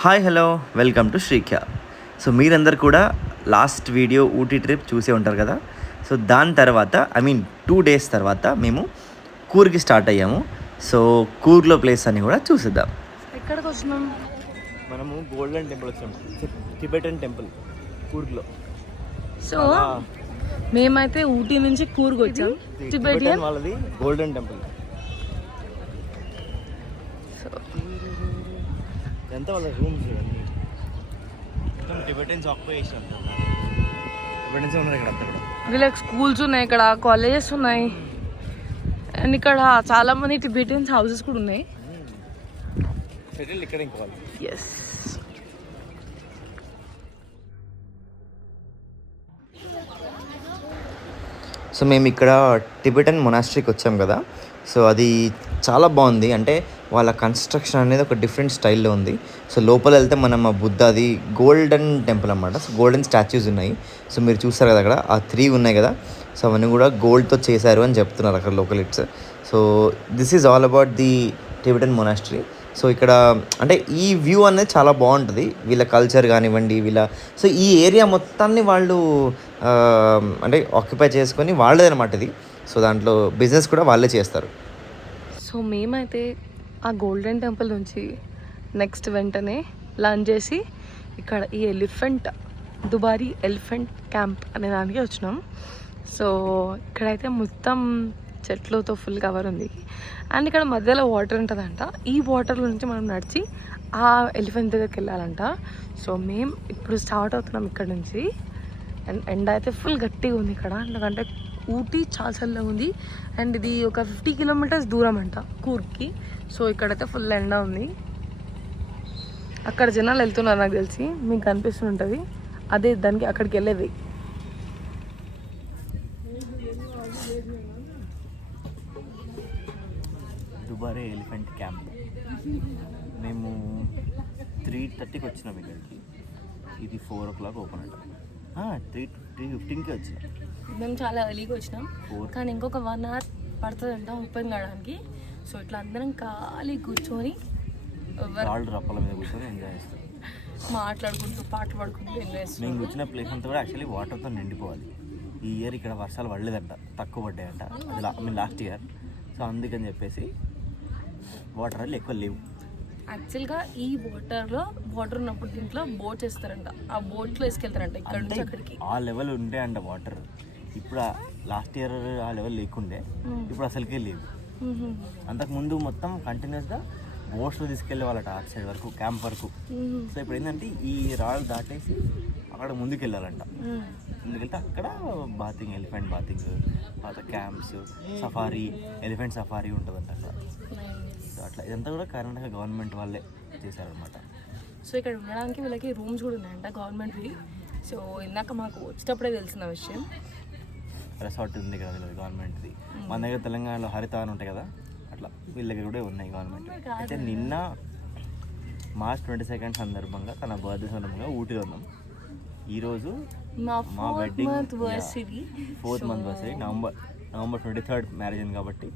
Hi hello welcome to Srikhya so మీరందరు కూడా last video Ooty trip చూసే ఉంటారు కదా? సో దాని తర్వాత ఐ మీన్ టూ డేస్ తర్వాత మేము కూర్కి స్టార్ట్ అయ్యాము. సో కూర్లో ప్లేస్ అని కూడా చూసిద్దాం. ఎక్కడికి వచ్చినాం మనము గోల్డెన్ టెంపుల్ వచ్చాము టిబెటన్ టెంపుల్ కూర్గ్లో సో మేమైతే ఊటీ నుంచి కూర్గ్ వచ్చాం టిబెటియన్ వాళ్ళది గోల్డెన్ టెంపుల్ ఎంత వాళ్ళ రూమ్స్ మొత్తం టిబెటన్స్ ఆక్యుపై చేసినాం టిబెటన్స్ ఉన్నారు ఇక్కడ అంతా కూడా. వీళ్ళకి స్కూల్స్ ఉన్నాయి ఇక్కడ కాలేజెస్ ఉన్నాయి. అండ్ ఇక్కడ చాలా మంది టిబెటియన్స్ హౌసెస్ కూడా ఉన్నాయి. సెటిల్ ఇక్కడ ఇంకో వాళ్ళు. ఎస్ సో మేము ఇక్కడ టిబెటన్ మొనాస్ట్రీకి వచ్చాం కదా. సో అది చాలా బాగుంది. అంటే వాళ్ళ కన్స్ట్రక్షన్ అనేది ఒక డిఫరెంట్ స్టైల్లో ఉంది. సో లోపల వెళ్తే మనం ఆ బుద్ధది గోల్డెన్ టెంపుల్ అనమాట సో గోల్డెన్ స్టాచ్యూస్ ఉన్నాయి. సో మీరు చూస్తారు కదా అక్కడ ఆ త్రీ ఉన్నాయి కదా. సో అవన్నీ కూడా గోల్డ్తో చేశారు అని చెప్తున్నారు అక్కడ local it's so this is all about the Tibetan monastery so ఇక్కడ అంటే ఈ వ్యూ అనేది చాలా బాగుంటుంది. వీళ్ళ కల్చర్ కానివ్వండి వీళ్ళ సో ఈ ఏరియా మొత్తాన్ని వాళ్ళు అంటే ఆక్యుపై చేసుకొని వాళ్ళదే అనమాట ఇది. సో దాంట్లో బిజినెస్ కూడా వాళ్ళే చేస్తారు. సో మేమైతే ఆ గోల్డెన్ టెంపుల్ నుంచి నెక్స్ట్ వెంటనే లంచ్ చేసి ఇక్కడ ఈ ఎలిఫెంట్ దుబారి ఎలిఫెంట్ క్యాంప్ అనే దానికి వచ్చినాం. సో ఇక్కడైతే మొత్తం చెట్లతో ఫుల్ కవర్ ఉంది. అండ్ ఇక్కడ మధ్యలో వాటర్ ఉంటుందంట. ఈ వాటర్ నుంచి మనం నడిచి ఆ ఎలిఫెంట్ దగ్గరికి వెళ్ళాలంట. సో మేము ఇప్పుడు స్టార్ట్ అవుతున్నాం ఇక్కడ నుంచి. అండ్ ఎండ అయితే ఫుల్ గట్టిగా ఉంది ఇక్కడ. ఎందుకంటే ఊటీ చాలా ఉంది. అండ్ ఇది ఒక ఫిఫ్టీ కిలోమీటర్స్ దూరం అంట కూర్గ్కి సో ఇక్కడైతే ఫుల్ ఎండ ఉంది. అక్కడ జనాలు వెళ్తున్నారు నాకు తెలిసి. మీకు కనిపిస్తుంటుంది. అదే దానికి అక్కడికి వెళ్ళేది. Dubare elephant camp. మేము త్రీ థర్టీకి వచ్చినాం ఇక్కడికి. ఇది ఫోర్ ఓ క్లాక్ ఓపెన్ అంట త్రీ త్రీ ఫిఫ్టీన్కి వచ్చినాం. మేము చాలా ఎర్లీగా వచ్చినాం. కానీ ఇంకొక వన్ అవర్ పడుతుందంట ఓపెన్ కావడానికి. సో ఇట్లా అందరం ఖాళీ కూర్చొని రప్పల మీద కూర్చొని ఎంజాయ్ చేస్తాం. మాట్లాడుకుంటూ పాటలు పాడుకుంటూ ఎంజాయ్ మేము కూర్చున్న ప్లేస్ అంతా కూడా యాక్చువల్లీ వాటర్తో నిండిపోవాలి. ఈ ఇయర్ ఇక్కడ వర్షాలు పడలేదంట తక్కువ పడ్డాయంట. అది I mean last year so అందుకని చెప్పేసి వాటర్ ఎక్కువ లేవు. యాక్చువల్గా ఈ వాటర్లో వాటర్ ఉన్నప్పుడు దీంట్లో బోట్ వేస్తారంట ఆ బోట్లో వేసుకెళ్తారంట ఇక్కడ నుంచి అక్కడికి ఆ లెవెల్ ఉండే అంట వాటర్ ఇప్పుడు లాస్ట్ ఇయర్ ఆ లెవెల్ లేకుండే ఇప్పుడు అసలుకే లేవు మ్మ్. అంతకుముందు మొత్తం కంటిన్యూస్గా బోట్స్లో తీసుకెళ్ళే వాళ్ళట అటు సైడ్ వరకు క్యాంప్ వరకు. సో ఇప్పుడు ఏంటంటే ఈ రాళ్ళు దాటేసి అక్కడ ముందుకు వెళ్ళాలంట. ముందుకెళ్తే అక్కడ బాతింగ్ ఎలిఫెంట్ బాతింగ్ తర్వాత క్యాంప్స్ సఫారీ ఎలిఫెంట్ సఫారీ ఉంటుందంట అక్కడ. సో అట్లా ఇదంతా కూడా కర్ణాటక గవర్నమెంట్ వాళ్ళే చేశారనమాట సో ఇక్కడ ఉండడానికి వీళ్ళకి రూమ్స్ కూడా ఉన్నాయంట గవర్నమెంట్వి సో ఇందాక మాకు వచ్చేటప్పుడే తెలిసిన విషయం. రెసార్ట్ ఉంది కదా వీళ్ళది గవర్నమెంట్ది మన దగ్గర తెలంగాణలో హరిత అని ఉంటాయి కదా అట్లా వీళ్ళ దగ్గర కూడా ఉన్నాయి గవర్నమెంట్. అయితే నిన్న మార్చ్ ట్వంటీ సెకండ్ సందర్భంగా తన బర్త్డే సందర్భంగా ఊటీలో ఉన్నాం. ఈరోజు మా వెడ్డింగ్ ఫోర్త్ మంత్ వస్తుంది November November twenty third marriage అయింది కాబట్టి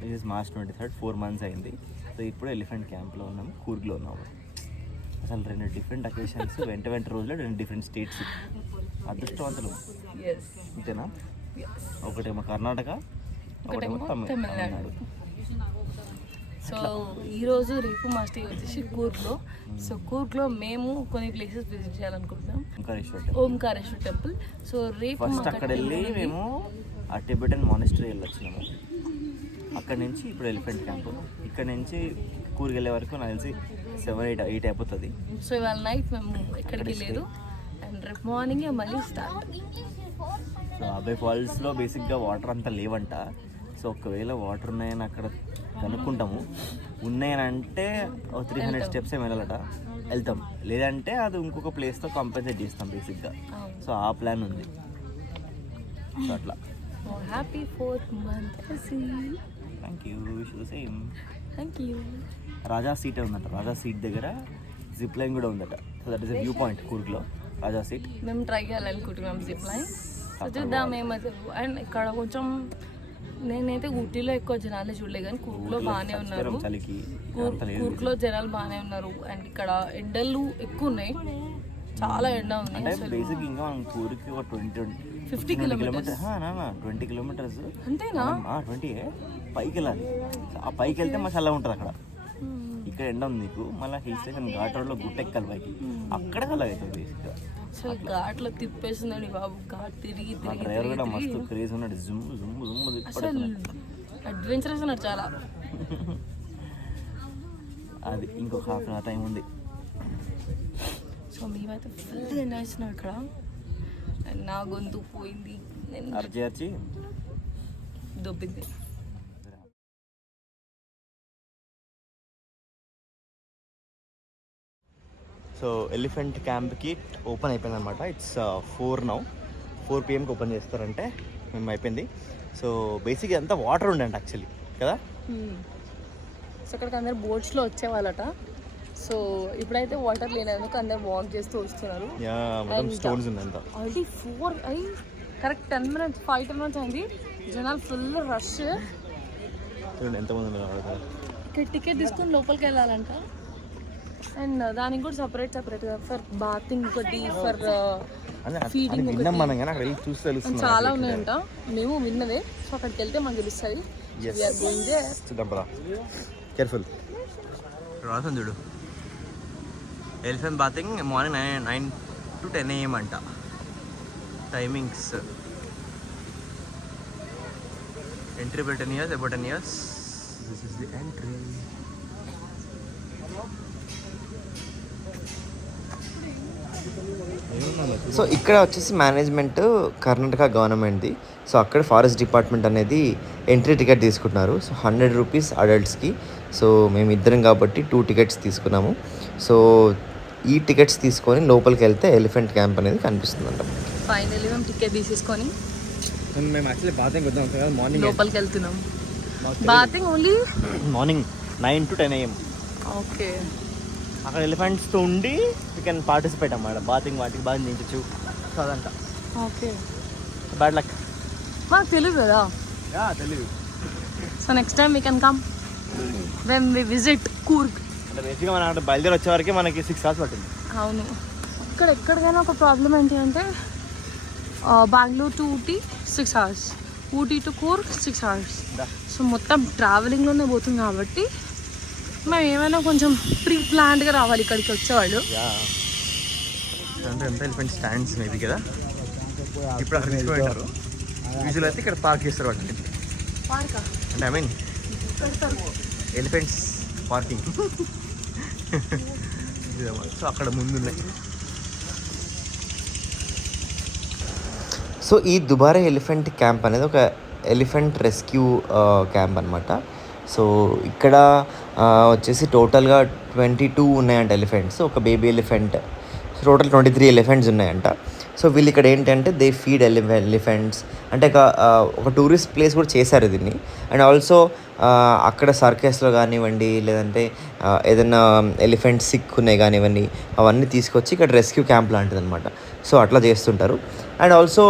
this is March twenty third four months అయింది. సో ఇప్పుడు ఎలిఫెంట్ క్యాంప్లో ఉన్నాం కూర్గ్లో ఉన్నాము అసలు రెండు డిఫరెంట్ అకేషన్స్ వెంట వెంట రోజులో రెండు డిఫరెంట్ స్టేట్స్ అదృష్టవంతులు. అంతేనా? ఒకటేమో కర్ణాటక ఒకటేమో తమి- తమిళనాడు. సో ఈరోజు రేపు మా స్టే వచ్చేసి కూర్గ్లో. సో కూర్గ్లో మేము కొన్ని ప్లేసెస్ విజిట్ చేయాలనుకుంటున్నాం. ఓంకారేశ్వర్ టెంపుల్ సో రేపు అక్కడ వెళ్ళి మేము ఆ టిబెటన్ మానిస్టరీ వెళ్ళొచ్చినాము. అక్కడ నుంచి ఇప్పుడు ఎలిఫెంట్ క్యాంప్. ఇక్కడ నుంచి వెళ్ళే వరకు నాకు తెలిసి సెవెన్ ఎయిట్ ఎయిట్ అయిపోతుంది. సో ఇవాళ నైట్ మేము ఎక్కడికి లేదు అండ్ రేపు మార్నింగ్ మళ్ళీ స్టార్ట్. సో అబ్బాయి ఫాల్స్లో బేసిక్గా వాటర్ అంతా లేవంట. సో ఒకవేళ వాటర్ ఉన్నాయని అక్కడ కనుక్కుంటాము. ఉన్నాయని అంటే త్రీ హండ్రెడ్ స్టెప్స్ ఏమి వెళ్ళాలట. వెళ్తాం. లేదంటే అది ఇంకొక ప్లేస్తో కంపెన్సేట్ చేస్తాం బేసిక్గా. సో ఆ ప్లాన్ ఉంది. సో అట్లా. Happy fourth month thank you same thank you Raja Seat ఉందట. రాజా సీట్ దగ్గర జిప్ లైన్ కూడా ఉందట. So that is view point కూర్గ్లో Raja seat మేము ట్రై చేయాలనుకుంటున్నాం జిప్ లైన్ సో చూద్దాం ఏమవుతుంది. అండ్ ఇక్కడ కొంచెం నేనైతే ఊటీలో ఎక్కువ జనాలు చూడలే కానీ కూర్గ్లో బాగానే ఉన్నారు. కూర్గ్లో జనాలు బాగానే ఉన్నారు. అండ్ ఇక్కడ ఎండలు ఎక్కువ ఉన్నాయి చాలా ఎండ ఉంది అంటే బేసిక్ ఇంకా మనం ఒక twenty fifty kilometres kilometre twenty kilometres అంతేనా? ట్వంటీ పైకి వెళ్ళాలి ఆ పైకి వెళ్తే మా చల్లగా ఉంటుంది అక్కడ. ఇక్కడ ఎండ ఉంది నీకు మళ్ళీ హిల్ స్టేషన్ ఘాట్ రోడ్లో గుట్టెక్కాలి పైకి. అక్కడ చల్లగా అవుతుంది బేసిక్గా అసలు ఘాట్లో తిప్పేస్తుందండి బాబు. ఘాట్ తిరిగి మా తిరిగి డ్రైవర్ కూడా తిరిగి. మస్తు తిరిగి క్రేజ్ ఉన్నాడు. జుమ్ జుమ్ జుమ్ అసలు అడ్వెంచరస్ అన్నారు చాలా. అది ఇంకొక హాఫ్ అన్ అవర్ టైం ఉంది. సో మేమైతే ఫుల్ ఎంజాయ్ చేస్తున్నాం ఇక్కడ. అండ్ నా గొంతు పోయింది. నేను అర్జీ. అర్చి దొబ్బింది. సో ఎలిఫెంట్ క్యాంప్కి ఓపెన్ అయిపోయింది అనమాట ఇట్స్ ఫోర్ నౌ ఫోర్ పిఎంకి ఓపెన్ చేస్తారంటే మేము అయిపోయింది. సో బేసిక్గా అంతా వాటర్ ఉండండి యాక్చువల్లీ కదా? సో అక్కడికి అందరు బోట్స్లో వచ్చేవాళ్ళట. సో ఇప్పుడైతే వాటర్ లేనందుకు అందరు వాక్ చేస్తూ వస్తున్నారు. స్టోన్స్ ఆల్రెడీ ఫోర్ అయ్యి correct ten minutes five ten minutes అయింది. జనాలు ఫుల్ రష్ ఎంతమంది. ఇక్కడ టికెట్ తీసుకుని లోపలికి వెళ్ళాలంట. అండ్ దానికి కూడా సపరేట్ సపరేట్గా ఫర్ బాతింగ్ ఒకటి ఫర్ అది విన్నాం మనం కానీ అక్కడ వెళ్ళి చూసి తెలుస్తుంది చాలా ఉన్నాయంట మేము విన్నదే. సో అక్కడికి వెళ్తే మాకు తెలుస్తుంది. కేర్ఫుల్ రాసం చూడు. Elephant bathing morning nine nine to ten AM అంట. Timings entry by ten years about ten years this is the entry so ఇక్కడ వచ్చేసి మేనేజ్మెంట్ కర్ణాటక గవర్నమెంట్ది. సో అక్కడ ఫారెస్ట్ డిపార్ట్మెంట్ అనేది ఎంట్రీ టికెట్ తీసుకుంటున్నారు. సో హండ్రెడ్ రూపీస్ అడల్ట్స్కి సో మేము ఇద్దరం కాబట్టి టూ టికెట్స్ తీసుకున్నాము. సో ఈ టికెట్స్ తీసుకొని లోపలికి వెళ్తే ఎలిఫెంట్ క్యాంప్ అనేది కనిపిస్తుందంట. ఫైనల్లీ మేము టికెట్ తీసేసుకొని మేము యాక్చువల్లీ బాతింగ్ వద్దాం కదా మార్నింగ్ లోపలికి వెళ్తున్నాం. Bathing only morning nine to ten AM okay అక్కడ ఎలిఫెంట్స్తో ఉండి యూ కెన్ పార్టిసిపేట్ అన్నమాట బాతింగ్ వాటికి బాగా సో అదంట ఓకే. బ్యాడ్ లక్ మాకు తెలియదు కదా? తెలియదు so next time we can come when we visit Coorg అంటే బేసిక్గా మన అక్కడ బయలుదేరి వచ్చే వరకు మనకి సిక్స్ అవర్స్ పట్టింది అవును. ఇక్కడ ఎక్కడికైనా ఒక ప్రాబ్లం ఏంటి అంటే Bengaluru to Ooty six hours Ooty to Coorg six hours. So మొత్తం ట్రావెలింగ్లోనే పోతుంది కాబట్టి మేము ఏమైనా కొంచెం ప్రీ ప్లాన్డ్గా రావాలి ఇక్కడికి వచ్చేవాళ్ళు? యా. అంటే ఎంత ఎలిఫెంట్ స్టాండ్స్ మేబీ కదా? ఇప్పుడు అక్కడ నిలిచిపోయింటారు యూజువల్ అయితే ఇక్కడ పార్క్ చేస్తారు వాటిని అంటే I mean elephants parking so అక్కడ ముందున్నాయి. సో ఈ దుబారే ఎలిఫెంట్ క్యాంప్ అనేది ఒక ఎలిఫెంట్ రెస్క్యూ క్యాంప్ అనమాట సో ఇక్కడ వచ్చేసి టోటల్గా ట్వంటీ టూ ఉన్నాయంట ఎలిఫెంట్స్ ఒక baby elephant. Total twenty three elephants ఉన్నాయంట. సో వీళ్ళు ఇక్కడ ఏంటంటే దే ఫీడ్ ఎలిఫె ఎలిఫెంట్స్. అంటే ఒక ఒక టూరిస్ట్ ప్లేస్ కూడా చేశారు దీన్ని. అండ్ ఆల్సో అక్కడ సర్కస్లో కానివ్వండి లేదంటే ఏదైనా ఎలిఫెంట్ సిక్ ఉన్నాయి కానివ్వండి అవన్నీ తీసుకొచ్చి ఇక్కడ రెస్క్యూ క్యాంప్ లాంటిది అనమాట సో అట్లా చేస్తుంటారు. అండ్ ఆల్సో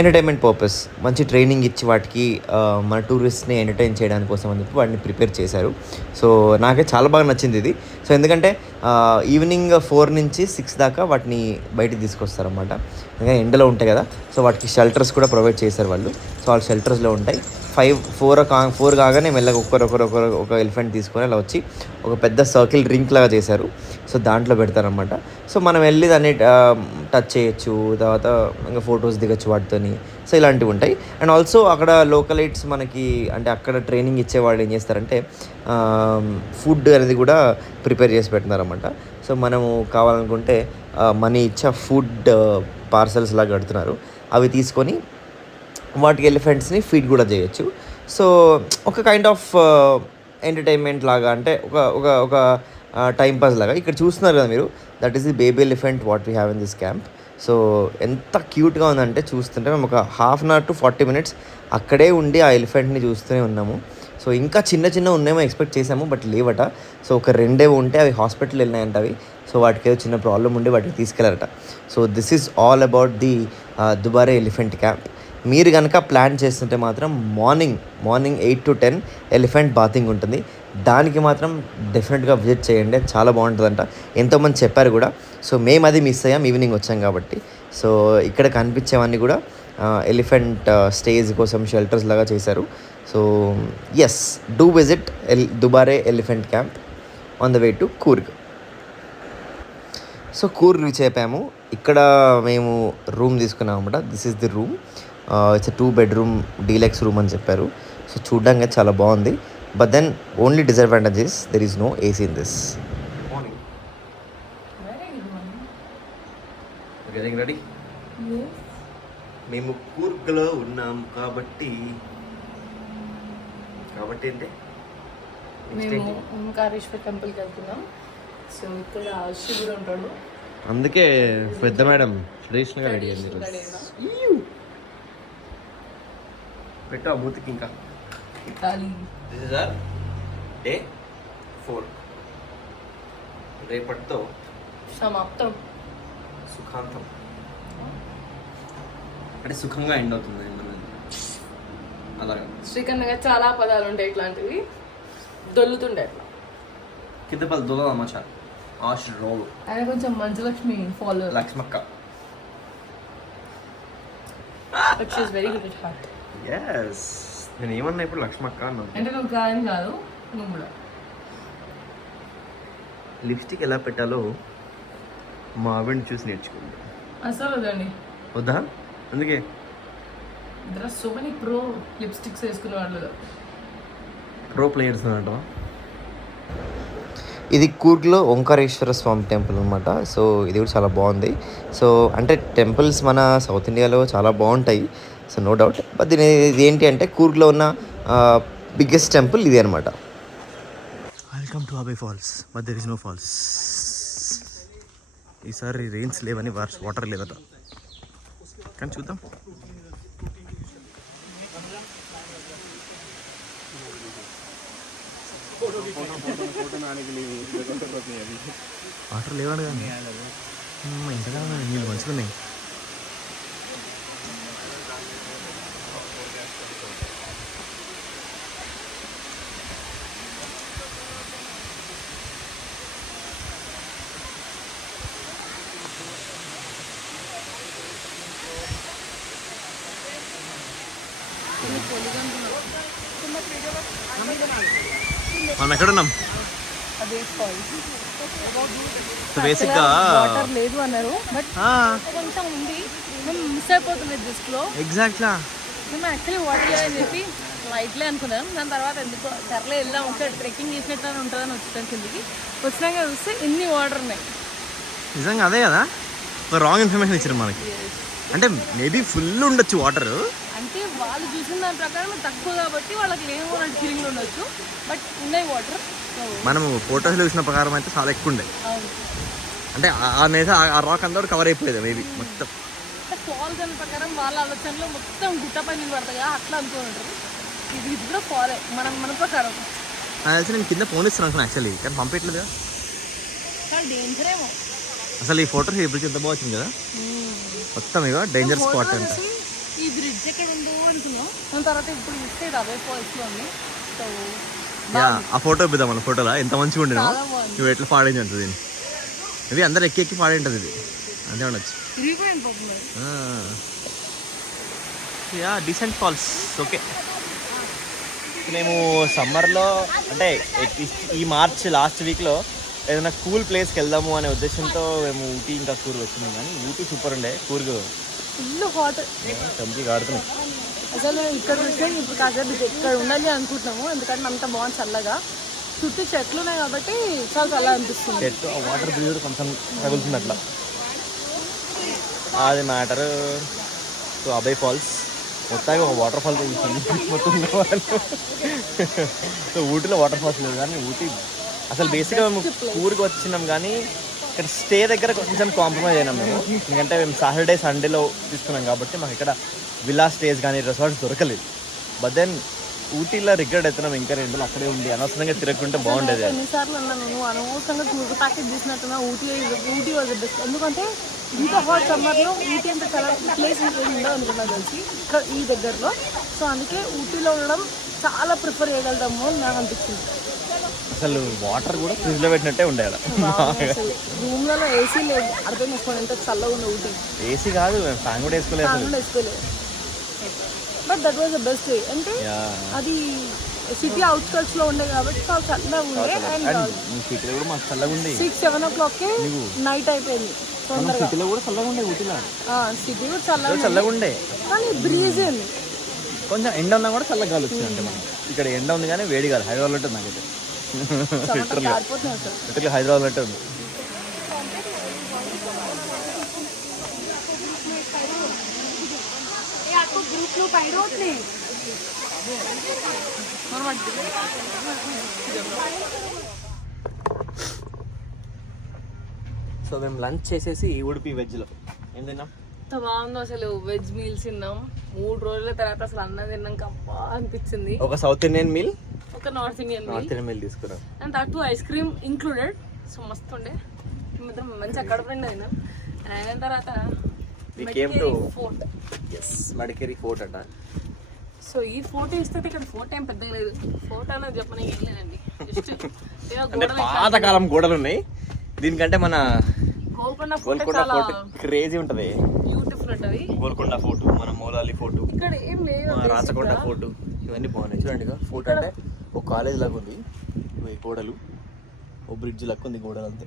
ఎంటర్టైన్మెంట్ పర్పస్ మంచి ట్రైనింగ్ ఇచ్చి వాటికి మన టూరిస్ట్ని ఎంటర్టైన్ చేయడానికి కోసం అని చెప్పి వాటిని ప్రిపేర్ చేశారు. సో నాకే చాలా బాగా నచ్చింది ఇది. సో ఎందుకంటే ఈవినింగ్ ఫోర్ నుంచి సిక్స్ దాకా వాటిని బయటికి తీసుకొస్తారనమాట ఇంకా ఎండలో ఉంటాయి కదా సో వాటికి షెల్టర్స్ కూడా ప్రొవైడ్ చేశారు వాళ్ళు. సో వాళ్ళు షెల్టర్స్లో ఉంటాయి. ఫైవ్ ఫోర్ కా ఫోర్ కాగానే మెల్లగా ఒక్కరొకరు ఒకరు ఒక ఎలిఫెంట్ తీసుకొని అలా వచ్చి ఒక పెద్ద సర్కిల్ డ్రింక్ లాగా చేశారు. సో దాంట్లో పెడతారనమాట సో మనం వెళ్ళి దాన్ని టచ్ చేయొచ్చు తర్వాత ఇంకా ఫొటోస్ దిగచ్చు వాటితోని. సో ఇలాంటివి ఉంటాయి. అండ్ ఆల్సో అక్కడ లోకలైట్స్ మనకి అంటే అక్కడ ట్రైనింగ్ ఇచ్చేవాళ్ళు ఏం చేస్తారంటే ఫుడ్ అనేది కూడా ప్రిపేర్ చేసి పెడుతున్నారన్నమాట. సో మనము కావాలనుకుంటే మనీ ఇచ్చే ఫుడ్ పార్సల్స్ లాగా కడుతున్నారు. అవి తీసుకొని వాటికి ఎలిఫెంట్స్ని ఫీడ్ కూడా చేయొచ్చు. సో ఒక కైండ్ ఆఫ్ ఎంటర్టైన్మెంట్ లాగా అంటే ఒక ఒక ఒక టైం పాస్ లాగా. ఇక్కడ చూస్తున్నారు కదా మీరు that is the baby elephant what we have in this camp so ఎంత క్యూట్గా ఉందంటే చూస్తుంటే మేము ఒక half an hour to forty minutes అక్కడే ఉండి ఆ ఎలిఫెంట్ని చూస్తూనే ఉన్నాము. సో ఇంకా చిన్న చిన్న ఉన్నాయేమో ఎక్స్పెక్ట్ చేసాము బట్ లేవట. సో ఒక రెండే ఉంటే అవి హాస్పిటల్ వెళ్ళినాయంట అవి. సో వాటికి ఏదో చిన్న ప్రాబ్లం ఉండి వాటికి తీసుకెళ్ళారట. So this is all about the Dubare elephant camp. మీరు కనుక ప్లాన్ చేస్తుంటే మాత్రం morning morning eight to ten elephant bathing ఉంటుంది. దానికి మాత్రం డెఫినెట్గా విజిట్ చేయండి చాలా బాగుంటుందంట. ఎంతోమంది చెప్పారు కూడా. సో మేము అది మిస్ అయ్యాం ఈవినింగ్ వచ్చాం కాబట్టి. సో ఇక్కడ కనిపించేవన్నీ కూడా ఎలిఫెంట్ స్టేజ్ కోసం షెల్టర్స్ లాగా చేశారు. So yes do visit L Dubare elephant camp on the way to Coorg so Coorg reach అయిపోయాము. ఇక్కడ మేము రూమ్ తీసుకున్నాం అనమాట this is the room it's two bedroom deluxe room అని చెప్పారు. సో చూడ్డానికి చాలా బాగుంది. But then only disadvantages there is no AC in this ready మేము కూర్గ్లో ఉన్నాం కాబట్టి కాబట్టి ఏంటి? మేము ఓంకారేశ్వర్ టెంపుల్కి వెళ్తున్నాం. సో ఇక్కడ శివుడు ఉంటాడు. అందుకే పెద్ద మేడం ట్రెడిషనల్గా రెడీ అయింది పెట్టు ఆ మూతికి ఇంకా. This is our day four రేపటితో సమాప్తం. సుఖాంతం. అంటే సుఖంగా ఎండ్ అవుతుంది. అలాగా. శ్రీకర్ దగ్గర చాలా పదాలు ఉంటాయి ఇట్లాంటివి. దొల్లుతుండే. అట్లా కింద పది దొల అమ్మచా ఆశ రోలు. ఆయన కొంచెం Manjulakshmi follow లక్ష్మక్క. But she's very good heart yes నేను ఏమన్నా ఇప్పుడు లక్ష్మక్క అన్నాను అంటే నువ్వు గాయం కాదు నువ్వు కూడా. లిప్స్టిక్ ఎలా పెట్టాలో మా ఆవిడని చూసి నేర్చుకుంది. అసలు వద్దండి వద్దా? అందుకే there are so many pro lipsticks వేసుకునే వాళ్ళు. ప్రో ప్లేయర్స్ అనమాట ఇది కూర్గ్లో ఓంకారేశ్వర స్వామి టెంపుల్ అనమాట సో ఇది కూడా చాలా బాగుంది. సో అంటే టెంపుల్స్ మన సౌత్ ఇండియాలో చాలా బాగుంటాయి. So no doubt. బట్ దీని ఇది ఏంటి అంటే కూర్గ్లో ఉన్న బిగ్గెస్ట్ టెంపుల్ ఇది అనమాట welcome to Abbey Falls but there is no falls ఈసారి రెయిన్స్ లేవని వాటర్ లేదట. కానీ చూద్దాం. వాటర్ లేవని కానీ ఇంతగా నీళ్ళు మంచిగా ఉన్నాయి మనం ఎక్కడున్నాం సో బేసిక్గా వాటర్ లేదు అన్నారు బట్ కొంచెం ఉంది. మేము మిస్ అయిపోతుంది ఎగ్జాక్ట్లా మేము యాక్చువల్లీ వాటర్ లేదని చెప్పి లైట్లే అనుకున్నాం. దాని తర్వాత ఎందుకో సర్లే వెళ్దాం ఒకసారి ట్రెక్కింగ్ చేసినట్టు ఉంటుందని కిందికి. వచ్చినాక చూస్తే ఇన్ని వాటర్ ఉన్నాయి. నిజంగా అదే కదా? ఒక రాంగ్ ఇన్ఫర్మేషన్ ఇచ్చారు మనకి. అంటే మేబీ ఫుల్ ఉండొచ్చు వాటర్ అంటే వాళ్ళు చూసిన దాని ప్రకారం తక్కువ కాబట్టి వాళ్ళకి లేవు అన్నట్టు ఫీలింగ్ ఉండొచ్చు. బట్ ఉన్నాయి వాటర్. మనము ఫోటోస్లో చూసిన ప్రకారం అయితే చాలా ఎక్కువ ఉండే అంటే ఆ- నేత ఆ రాక్ అంతా కవర్ అయిపోయేది మేబీ మొత్తం. ఫాల్స్ అనే ప్రకారం వాళ్ళ ఆలోచనలో మొత్తం గుట్ట పైన పడతాయి కదా అట్లా అనుకుంటారు ఇది ఇది కూడా ఫాలే మనం మన ప్రకారం. తెలిసి నేను కింద ఫోన్ ఇస్తున్నాను అనుకున్నాను యాక్చువల్లీ కానీ పంపించలేదు డేంజర్ ఏమో. అసలు ఈ ఫోటోస్ ఇప్పుడు ఎంత బాగుంది కదా? మొత్తం ఇక డేంజర్ స్పాట్ అంట ఈ బ్రిడ్జ్ ఎక్కడ ఉందో అనుకున్నాం తర్వాత ఇప్పుడు ఇది అవే ఫాల్స్లో ఉంది సో ఆ ఫోటో ఇద్దాం మన ఫోటోలో? ఎంత మంచిగా బాగుంది. నువ్వు ఎట్లా పాడేంది అంటుంది దీన్ని? ఇవి అందరు ఎక్కి ఎక్కి పాడే ఉంటుంది ఇది. అంతే ఉండొచ్చు. యా డీసెంట్ ఫాల్స్ ఓకే మేము సమ్మర్లో అంటే ఈ- ఈ మార్చ్ లాస్ట్ వీక్లో ఏదైనా కూల్ ప్లేస్కి వెళ్దాము అనే ఉద్దేశంతో మేము ఊటీ ఇంకా కూర్గు వచ్చినాం. కానీ ఊటీ సూపర్ ఉండే కూర్గు. ఫుల్ హాట్ చంపి కాడుతున్నాం అసలు ఇక్కడ చూస్తే ఇప్పుడు కాసేపు ఇక్కడ ఉండాలి అనుకుంటున్నాము. ఎందుకంటే అంత బాగుంది చల్లగా. చుట్టూ చెట్లు ఉన్నాయి కాబట్టి చాలా చల్లగా అనిపిస్తుంది. చెట్టు వాటర్ బ్రీజర్ కొంచెం తగులుతుంది అట్లా అది మ్యాటర్ సో అభయ్ ఫాల్స్ మొత్తానికి ఒక వాటర్ ఫాల్ చూస్తుంది మొత్తం సో ఊటీలో వాటర్ ఫాల్స్ లేదు కానీ ఊటీ అసలు బేసిక్గా మేము ఊరికి వచ్చినాం కానీ ఇక్కడ స్టే దగ్గర కొంచెం కాంప్రమైజ్ అయినాం మేము. ఎందుకంటే మేము సాటర్డే సండేలో తీసుకున్నాం కాబట్టి మాకు ఇక్కడ విల్లా స్టేస్ కానీ రిసార్ట్స్ దొరకలేదు. బట్ దెన్ ఊటీలో రిగ్రెట్ అవుతున్నాం ఇంకా రెండు అక్కడే ఉండి అనవసరంగా తిరగకుంటే బాగుండేది ఎన్నిసార్లు అన్నా నేను అనవసరంగా టూర్ ప్యాకేజ్ చేసినట్టున్నా ఊటీ ఊటీ వాజ్ బెస్ట్ ఎందుకంటే ఇంత హాట్ సమ్మర్లో ఊటీ అంత ప్లేస్ ఉండదు అనుకున్నా ఇక్కడ ఈ దగ్గరలో. సో అందుకే ఊటీలో ఉండడం చాలా ప్రిఫర్ చేయగలుగుతాము అని నాకు అనిపించింది అసలు వాటర్ కూడా ఫ్రిడ్జ్లో పెట్టినట్టే ఉండాలి అసలు రూమ్లలో ఏసీ లేదు అర్థం చేసుకోండి ఎంత చల్లగా ఉంది ఊటీ. ఏసీ కాదు ఫ్యాన్ కూడా వేసుకోలేదు. But that was the best way అంటే అది సిటీ అవుట్స్కట్స్లో ఉండే కాబట్టి చాలా చల్లగా ఉండే అండ్ సిక్స్ సెవెన్ ఓ క్లాక్కి నైట్ అయిపోయింది తొందరగా. సిటీలో కూడా చల్లగా ఉండే ఊటీలో. సిటీ కూడా చల్లగా. చల్లగా ఉండే. కానీ బ్రీజ్ ఉంది కొంచెం ఎండ ఉన్నా కూడా చల్లగా గాలి వచ్చింది అంటే మనం ఇక్కడ ఎండ ఉంది కానీ వేడి కాదు హైదరాబాద్ ఉంటుంది నాకైతే. చెమట కారిపోతుంది అసలు. ఉంది సో మేము లంచ్ చేసేసి ఉడిపి వెజ్లో ఏం తిన్నాం? ఎంత బాగుందో అసలు వెజ్ మీల్స్ తిన్నాం. మూడు రోజుల తర్వాత అసలు అన్నం తిన్నాక అబ్బా అనిపించింది. ఒక సౌత్ ఇండియన్ మీల్ ఒక North Indian meal North Indian meal తీసుకున్నాం. అండ్ అటు ఐస్ క్రీమ్ ఇంక్లూడెడ్ సో మస్తు ఉండే. మంచిగా కడుపు నిండా తిన్నాం. అయిన తర్వాత We came to- fort yes Madikeri fort అంట. సో ఈ ఫోటో ఇస్తే ఇక్కడ ఫోటో ఏం పెద్దగా లేదు. ఫోటో అనేది చెప్పడానికి ఏం లేదండి. అంటే పాతకాలం గోడలు ఉన్నాయి దీనికంటే మన గోల్కొండ ఫోటో ఫోర్ట్ క్రేజీ ఉంటది. బ్యూటిఫుల్ ఉంటుంది. గోల్కొండ ఫోర్ట్ మన మౌలాలి ఫోర్ట్ ఇక్కడ ఏం లేదు రాచకొండ ఫోర్ట్ ఇవన్నీ బాగున్నాయి. చూడండి ఫోర్ట్ అంటే ఒక కాలేజ్ లాగా ఉంది. ఇవి గోడలు. ఓ బ్రిడ్జ్ లాగా ఉంది గోడలు అంతే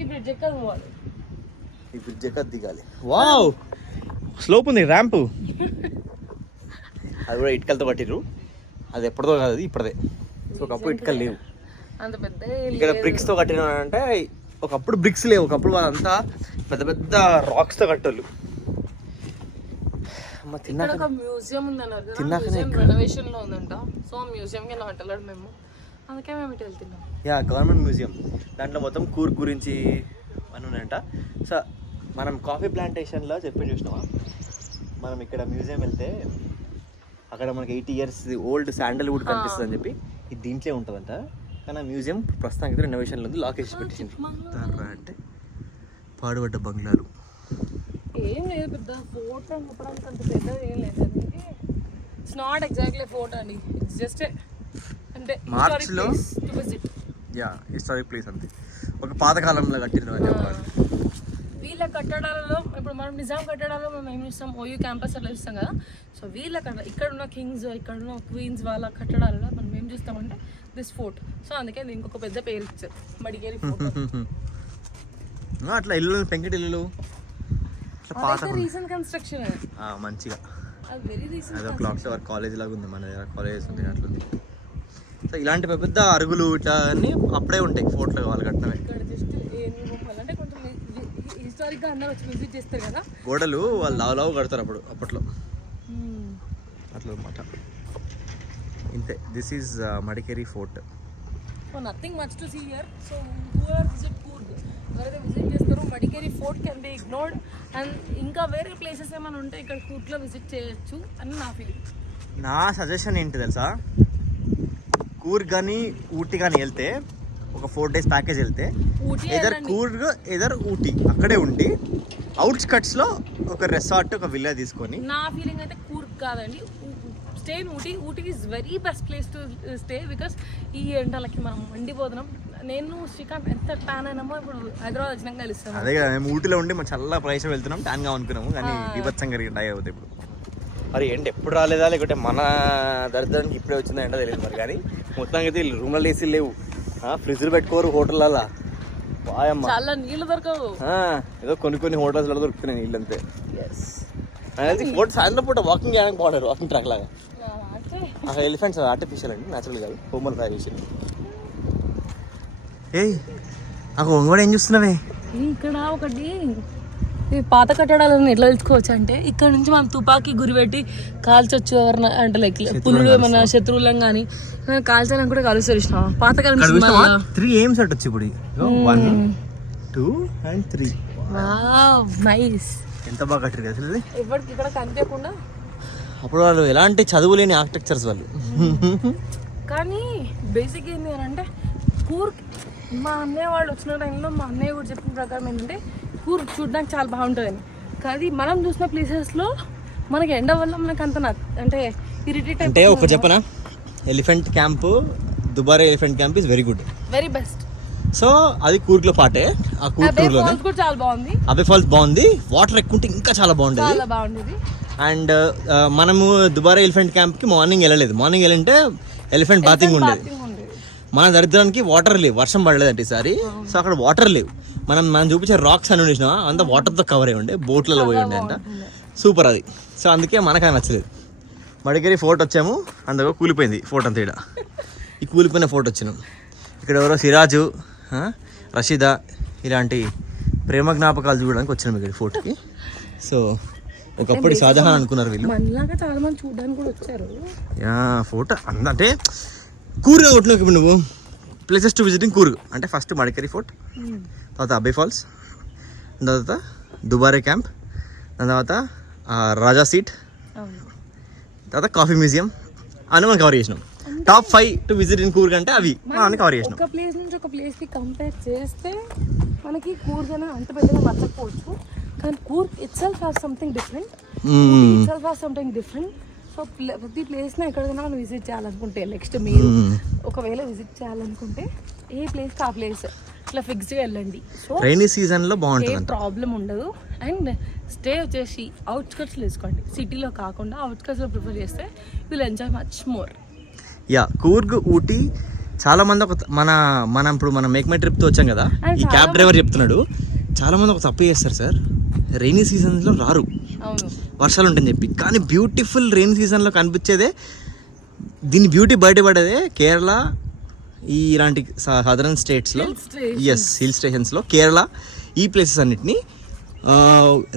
ఈ బ్రిడ్జ్ ఎక్కడ పోవాలి? ఈ బ్రిడ్జ్ ఎక్క దిగాలి. వావ్! స్లోప్ ఉంది ర్యాంప్. అది కూడా ఇటుకలతో కట్టిర్రు అది ఎప్పటిదో కాదు అది ఇప్పటిదే. సో ఒకప్పుడు ఇటుకలు లేవు. అంత పెద్ద ఇక్కడ bricks తో కట్టిన అంటే ఒకప్పుడు బ్రిక్స్ లేవు ఒకప్పుడు వాళ్ళంతా పెద్ద పెద్ద రాక్స్తో కట్టోళ్ళు తిన్నాక మ్యూజియం ఉందన్నారు కదా తిన్నాకనే మ్యూజియం రెనోవేషన్లో ఉందంట. సో మ్యూజియం కి వెళ్ళాడు మేము. అందుకే మేము ఇటు వెళ్తున్నాం. యా గవర్నమెంట్ మ్యూజియం దాంట్లో మొత్తం కూర్గ్ గురించి అని ఉన్నాయంట సో మనం కాఫీ ప్లాంటేషన్లో చెప్పి చూసినావా? మనం ఇక్కడ మ్యూజియం వెళ్తే అక్కడ మనకి ఎయిటీ ఇయర్స్ ఓల్డ్ శాండల్వుడ్ కనిపిస్తుంది అని చెప్పి ఇది దీంట్లో ఉంటుందంట. కానీ ఆ మ్యూజియం ప్రస్తుతానికి రెనోవేషన్లో ఉంది లాక్ వేసి పెట్టేసింది తర్రా అంటే పాడుబడ్డ బంగ్లాలు. ఏం లేదు పెద్ద ఫోటో చెప్పడానికి అంత పెద్ద ఏం లేదు ఇట్స్ నాట్ ఎగ్జాక్ట్లీ ఫోటో అండి. ఇట్స్ జస్ట్ అంటే March లో? To visit a historic place అంతే. ఒక పాతకాలంలో కట్టిన అని చెప్పాలి. వీళ్ళ కట్టడాలలో ఇప్పుడు మనం నిజాం కట్టడాలలో మనం ఏం చూస్తాం? ఓయూ క్యాంపస్ అట్లా చూస్తాం కదా. సో వీళ్ళ కట్ట ఇక్కడ ఉన్న కింగ్స్ ఇక్కడ ఉన్న క్వీన్స్ వాళ్ళ కట్టడాలలో మనం ఏం చూస్తామంటే దిస్ ఫోర్ట్ సో అందుకే దీనికి ఒక పెద్ద పేరు ఇచ్చారు. మడికేరి ఫోర్ట్ అట్లా ఇల్లు పెంకిటి ఇల్లు. రీసెంట్ కన్స్ట్రక్షన్ మంచిగా. అది వెరీ రీసెంట్ అదో క్లాక్ టవర్ కాలేజ్ లాగా ఉంది మన కాలేజెస్ ఉంది అట్లుంది. సో ఇలాంటి పెద్ద పెద్ద అరుగులు ఇట్లా అన్నీ అప్పుడే ఉంటాయి ఫోర్ట్లో వాళ్ళు కదా? గోడలు వాళ్ళు లావు లావు కడతారు అప్పుడు అప్పట్లో. అట్లా అనమాట ఇంతే. This is Madikeri fort. So nothing much to see here so who are visit Coorg ఎవరైతే విజిట్ చేస్తారో Madikeri fort can be ignored and ఇంకా వేరే ప్లేసెస్ ఏమైనా ఉంటే ఇక్కడ కూర్గ్లో విజిట్ చేయొచ్చు అని నా ఫీలింగ్ నా సజెషన్ ఏంటి తెలుసా? కూర్గ్ కానీ ఊటీ కానీ వెళ్తే ఒక ఫోర్ డేస్ ప్యాకేజ్ వెళ్తే ఊటీ ఎదర్ కూర్గ్ ఎదర్ ఊటీ అక్కడే ఉండి అవుట్స్కట్స్లో ఒక రెసార్ట్ ఒక విల్లా తీసుకొని నా ఫీలింగ్ అయితే కూర్గ్ కాదండి. Stay in Ooty. Ooty is very best place to stay because ఈ ఎండలకి మనం మండిపోతున్నాం నేను శ్రీకాంత్ ఎంత ట్యాన్ అయినామో ఇప్పుడు హైదరాబాద్ వచ్చినాక కలుస్తాను అదే కదా మేము ఊటీలో ఉండి మనం చల్ల ప్రైస్ వెళ్తున్నాం ట్యాన్గా అనుకున్నాము కానీ బీభత్సంగా డై అవుతాయి ఇప్పుడు. మరి ఏంటి ఎప్పుడు రాలేదా లేకుంటే మన దరిద్రానికి ఇప్పుడే వచ్చిందా ఏంటో తెలియదు మరి. కానీ మొత్తానికి అయితే రూమ్లలో ఏసీ లేవు. ఫ్రిడ్జ్లు పెట్టుకోరు హోటళ్ళ బాయమ్మ చాలా నీళ్ళు దొరకవు. ఆ, ఏదో కొన్ని కొన్ని హోటల్స్లో దొరుకుతున్నాయి నీళ్ళు అంతే అది ఫోటో సాయంత్రం పూట వాకింగ్ చేయడానికి బాగుంటారు వాకింగ్ ట్రాక్ లాగా. అక్కడ ఎలిఫెంట్స్ ఆర్టిఫిషియల్ అండి న్యాచురల్ కాదు. హోమల్ తయారు చేసింది. ఏయ్ నాకు ఒంగోడు ఏం చూస్తున్నావే? ఇక్కడ ఒకటి ఈ పాత కట్టడాలను ఎట్లా తెలుసుకోవచ్చు అంటే ఇక్కడ నుంచి మనం తుపాకీ గురిపెట్టి కాల్చొచ్చు ఎవరన్నా అంటే లైక్ పులులు ఏమన్నా శత్రువులం కానీ కాల్చాలని కూడా కాలుస్తారు ఇష్టం పాతకాలం త్రీ ఎయిమ్స్ ఇప్పుడు one two and three nice. ఎంత బాగా కట్టారు అసలు? ఎవరికి ఇక్కడ కనిపించకుండా? అప్పుడు వాళ్ళు ఎలాంటి చదువు లేని ఆర్కిటెక్చర్స్ వాళ్ళు. కానీ బేసిక్ ఏంటి అని అంటే కూర్గ్ మా అన్నయ్య వాళ్ళు వచ్చిన టైంలో మా అన్నయ్య కూడా చెప్పిన ప్రకారం ఏంటంటే కూర్గ్ చూడడానికి చాలా బాగుంటుంది కానీ మనం చూసిన ప్లేసెస్లో మనకి ఎండ వల్ల మనకు అంత అంటే ఇరిటేట్ అంటే ఒక చెప్పనా? Elephant camp Dubare elephant camp is very good very best so అది కూర్గ్లో పాటే ఆ అదే కూడా చాలా బాగుంది. అబే ఫాల్స్ బాగుంది వాటర్ ఎక్కుంటే ఇంకా చాలా బాగుండేది. అండ్ మనము దుబారా ఎలిఫెంట్ క్యాంప్కి మార్నింగ్ వెళ్ళలేదు. మార్నింగ్ వెళ్ళింటే ఎలిఫెంట్ బాతింగ్ ఉండేది. మన దరిద్రానికి వాటర్ లేవు. వర్షం పడలేదంటే ఈసారి. సో అక్కడ వాటర్ లేవు. మనం మనం చూపించే రాక్స్ అని చూసినా అంతా వాటర్తో కవర్ అయి ఉండే బోట్లలో పోయి ఉండే అంట. సూపర్ అది. సో అందుకే మనకు అది నచ్చలేదు. మడికేరి ఫోర్ట్ వచ్చాము అందులో కూలిపోయింది ఫోర్ట్ అంతా ఈడ. ఈ కూలిపోయిన ఫోర్ట్ వచ్చినాం. ఇక్కడ ఎవరో సిరాజు రషీదా ఇలాంటి ప్రేమ జ్ఞాపకాలు చూడడానికి వచ్చినాం ఇక్కడ ఫోర్ట్కి సో ఒకప్పుడు షాజహాన్ అనుకున్నారు వీళ్ళు. మనలాగా చాలా మంది చూడడానికి కూడా వచ్చారు. యా ఫోటో అంటే కూర్గ్ కొట్టినావు ఇప్పుడు నువ్వు. ప్లేసెస్ టు విజిటింగ్ కూర్గ్ అంటే ఫస్ట్ మడికరి ఫోర్ట్ తర్వాత అబ్బే ఫాల్స్ తర్వాత దుబారే క్యాంప్ దాని తర్వాత రాజా సీట్ తర్వాత కాఫీ మ్యూజియం అని మనం కవర్ చేసినాం. Top five to visit in Coorg అంటే అవి. మనం కవర్ చేసినాం. ఒక ప్లేస్ నుంచి ఒక ప్లేస్కి కంపేర్ చేస్తే మనకి కూర్గ్ అనేది అంత పెద్దగా నచ్చకపోవచ్చు. కానీ Coorg itself has something different. Itself has something different so ప్రతి ప్లేస్ని ఎక్కడికైనా మనం విజిట్ చేయాలనుకుంటే నెక్స్ట్ మీరు. ఒకవేళ విజిట్ చేయాలనుకుంటే ఏ ప్లేస్కి ఆ ప్లేస్ ఇట్లా ఫిక్స్డ్గా వెళ్ళండి. సో రైనీ సీజన్లో బాగుంటుంది ప్రాబ్లం ఉండదు. అండ్ స్టే వచ్చేసి అవుట్స్కట్స్లో వేసుకోండి. సిటీలో కాకుండా అవుట్స్కట్స్లో ప్రిఫర్ చేస్తే will enjoy much more yeah Coorg Ooty చాలా మంది ఒక మన మనం ఇప్పుడు మనం మేక్ మై ట్రిప్తో వచ్చాం కదా ఈ క్యాబ్ డ్రైవర్ చెప్తున్నాడు చాలా మంది ఒక తప్పు చేస్తారు సార్. రైనీ సీజన్లో రారు. అవును. వర్షాలు ఉంటాయని చెప్పి. కానీ బ్యూటిఫుల్ రెయిన్ సీజన్లో కనిపించేదే దీని బ్యూటీ బయటపడేదే కేరళ ఈ ఇలాంటి సదరన్ స్టేట్స్లో. ఎస్ హిల్ స్టేషన్స్లో కేరళ ఈ ప్లేసెస్ అన్నిటిని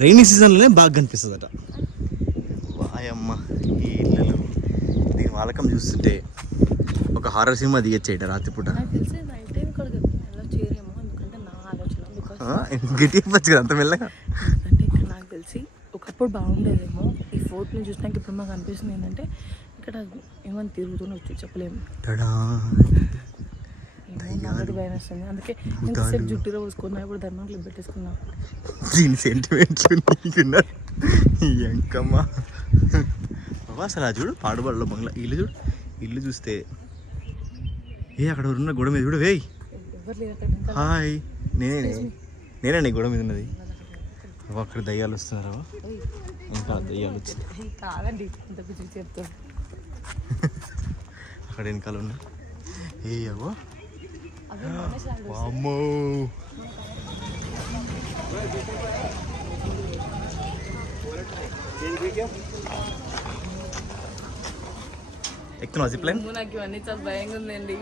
రైనీ సీజన్లోనే బాగా కనిపిస్తుంది అట వాయమ్మ ఈ ఇల్లులు దీని వాళ్ళకం చూస్తుంటే ఒక హారర్ సినిమా దిగచ్చేట రాత్రిపూట. నాకు తెలిసి నైట్ ఒకప్పుడు బాగుండేదేమో. ఈ ఫోర్ట్ని చూసినాక ఇప్పుడు మాకు అనిపిస్తుంది ఏంటంటే ఇక్కడ ఏమైనా చెప్పలేము. నాకైతే భయం వేస్తుంది. అందుకే ఇంతసేపు జుట్టులో పోసుకున్నా ఇప్పుడు ధర్మం క్లిప్ పెట్టేసుకున్నా. దీని సెంటిమెంట్స్ నీకున్నారు ఎంకమ్మ. అసలు ఆ చూడు పాడుబడిలో బంగ్లా. ఇల్లు చూడు. ఇల్లు చూస్తే ఏ అక్కడ ఉన్న గోడ మీద చూడు. వేయ్ హాయ్. నేనే. నేనే గోడ మీద ఉన్నది. అక్కడ దయ్యాలు వస్తున్నారు. ఇంకా దయ్యాలు వచ్చింది కాదండి ఇంత పిచ్చి చెప్తాను అక్కడ వెనకాల ఉన్నాయి? ఏ అవి మొన్నే స్టార్ట్ వామ్మో. ఎక్కుతున్నావు జిప్ లైన్ అమ్మో, నాకు ఇవన్నీ చాలా భయంగా ఉందండి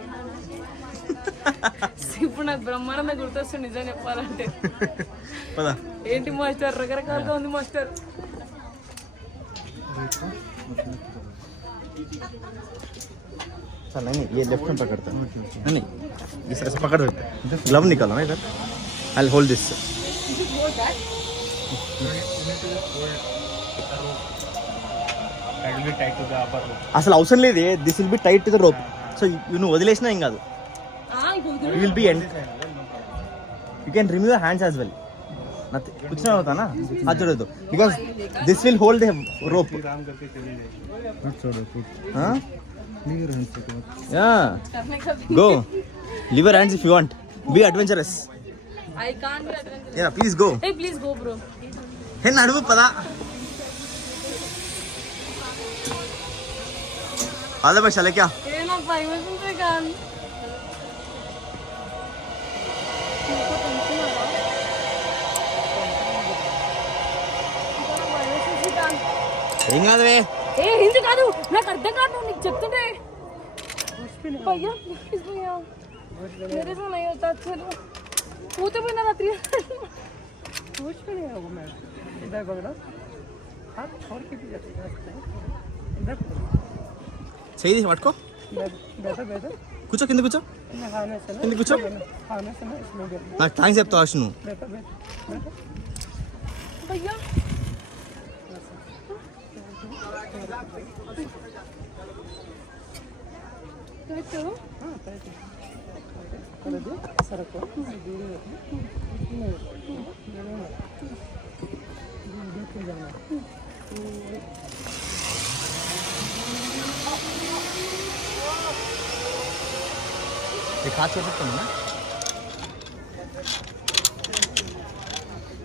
ఇప్పుడు నాకు బ్రహ్మాండంగా గుర్తొస్తుంది నిజం చెప్పాలంటే పదా ఏంటి మాస్టర్ రకరకాలుగా ఉంది మాస్టర్ चल नहीं ये लेफ्ट में पकड़ता नहीं नहीं इस ऐसे पकड़ सकते ग्लव निकालो ना इधर आई होल्ड दिस అసలు అవసరం లేదు. This will be tight to the rope so నువ్వు వదిలేసినా ఏం కాదు. You will be end you can remove the hands as well కూర్చున్నా అవుతానా? అది చూడదు because this will hold the rope go leave your hands if you want be adventurous I can't be adventure yeah please go please go bro hey నడువు పదా. All the best Alekhya ఏ నాకు భయం వేస్తుంది కానీ ఏం కాదువే ఏ హిందీ కాదు నాకు అర్థం కాదు నువ్వు నీకు చెప్తుంటే భయ్యా ప్లీజ్ భయ్యా मेरे से नहीं होता चलो वो तो बिना रात्रि कुछ भी नहीं होगा मैम इधर पकड़ो हाथ छोड़ के भी जा सकते हैं इधर చేయి తీసి పట్టుకో కూర్చో కింద కూర్చో కింద కూర్చో నాకు థ్యాంక్స్ చెప్తావు అసలు నువ్వు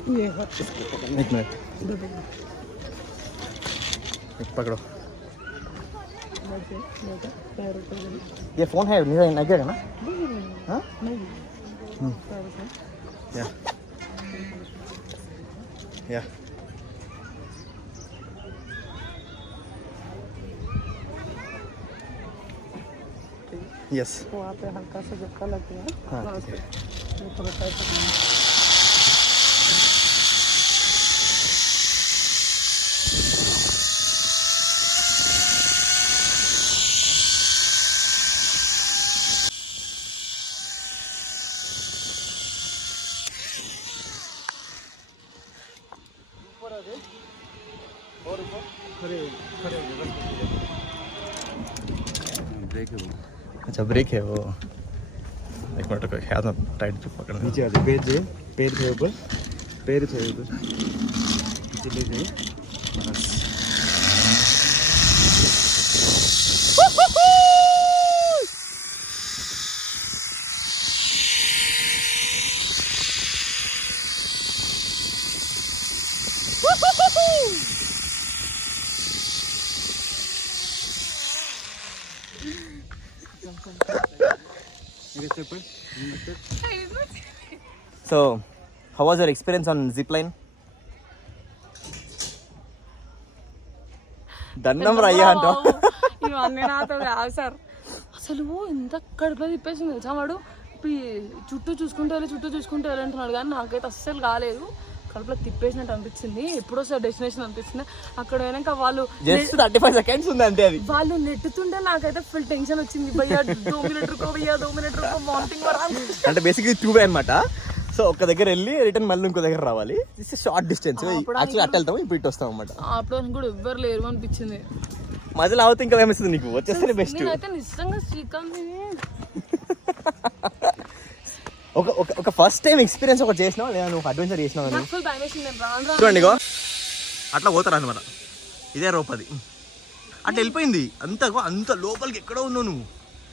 एक मिनट इधर पकड़ो पकड़ो बैठे बैठे पैर ऊपर करो। ये फ़ोन है मेरा नगेगा ना हाँ नहीं पैर ऊपर या या यस वहाँ पे हल्का सा झटका लग गया। हाँ, हाँ, और खड़े खड़े अच्छा ब्रेक है वो। एक मिनट का हाथ में टाइट पे पकड़ नीचे आ जाओ, पैर जो पैर थे ऊपर, पैर थे ऊपर। नीचे ले बस। So how was your experience on zip line దన్నం రయ్యా అంట ఇవన్నీ నాతో కాదు సార్. అసలు ఎంత కడుపులో తిప్పేసింది తెలుసా వాడు? ఇప్పుడు చుట్టూ చూసుకుంటూ వెళ్ళి చుట్టూ చూసుకుంటూ వెళ్ళి అంటున్నాడు కానీ నాకైతే అస్సలు కాలేదు. కడుపులో తిప్పేసినట్టు అనిపించింది. ఎప్పుడో సార్ డెస్టినేషన్ అనిపించింది. అక్కడ పోయినాక వాళ్ళు జస్ట్ థర్టీ ఫైవ్ సెకండ్స్ ఉంది అంతే అది. వాళ్ళు నెట్టుతుంటే నాకైతే ఫుల్ టెన్షన్ వచ్చింది. భయ్యా దో మినిట్ రుకో భయ్యా దో మినిట్ రుకో వామిటింగ్ అంటే బేసిక్లీ టూ వే అనమాట సో ఒక దగ్గర వెళ్ళి రిటర్న్ మళ్ళీ ఇంకో దగ్గర రావాలి. షార్ట్ డిస్టెన్స్ యాక్చువల్లీ అట్ట వెళ్తాం ఇప్పుడు ఇటు వస్తాం అనమాట అప్పుడు కూడా ఎవ్వరు లేరు అనిపించింది. మధ్యలో అవుతే ఇంకా ఏమిస్తుంది నీకు. వచ్చేస్తేనే బెస్ట్ నేనైతే నిజంగా శ్రీకాంత్ ఒక ఒక ఒక ఫస్ట్ టైం ఎక్స్పీరియన్స్ ఒకటి చేసినావు? లేదా నువ్వు అడ్వెంచర్ చేసినావు చూడండి అట్లా పోతారు అనమాట ఇదే రోప్ అది. అట్లా వెళ్ళిపోయింది. అంత అంత లోపలికి ఎక్కడో ఉన్నావు నువ్వు.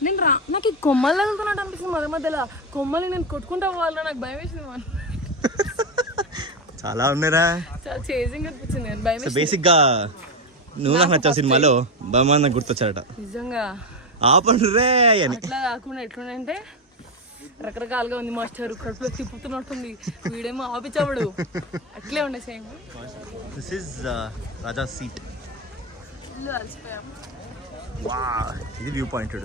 నేను రా నాకు ఈ కొమ్మలు తగులుతున్నట్టు అనిపిస్తుంది మధ్య మధ్యలో. కొమ్మలు నేను కొట్టుకుంటా పోవాలో నాకు భయం వేసింది man. చాలా ఉన్నారా చాలా చేజింగ్ అనిపించింది నేను భయం వేసింది. బేసిక్గా నువ్వు నాకు నచ్చావు సినిమాలో నాకు గుర్తొచ్చాడట. నిజంగా. ఆపండి రే అని. అట్లా కాకుండా ఎట్లుందంటే రకరకాలుగా ఉంది మాస్టర్ కడుపులో తిప్పుతున్నట్టుంది. వీడేమో ఆపిచ్చాడు అట్లే ఉండే same this is Raja seat ఇల్లు అలసిపోయాం. వా ఇది వ్యూ పాయింట్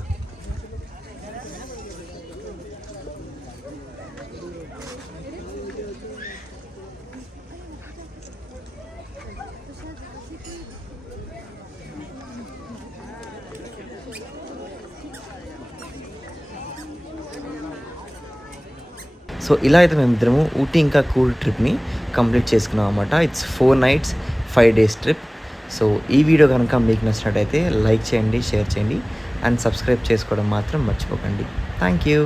సో ఇలా అయితే మేమిద్దరము ఊటీ ఇంకా కూల్ ట్రిప్ని కంప్లీట్ చేసుకున్నాం అనమాట it's four nights five days trip so ఈ వీడియో కనుక మీకు నచ్చినట్టయితే లైక్ చేయండి షేర్ చేయండి. అండ్ సబ్స్క్రైబ్ చేసుకోవడం మాత్రం మర్చిపోకండి. Thank you.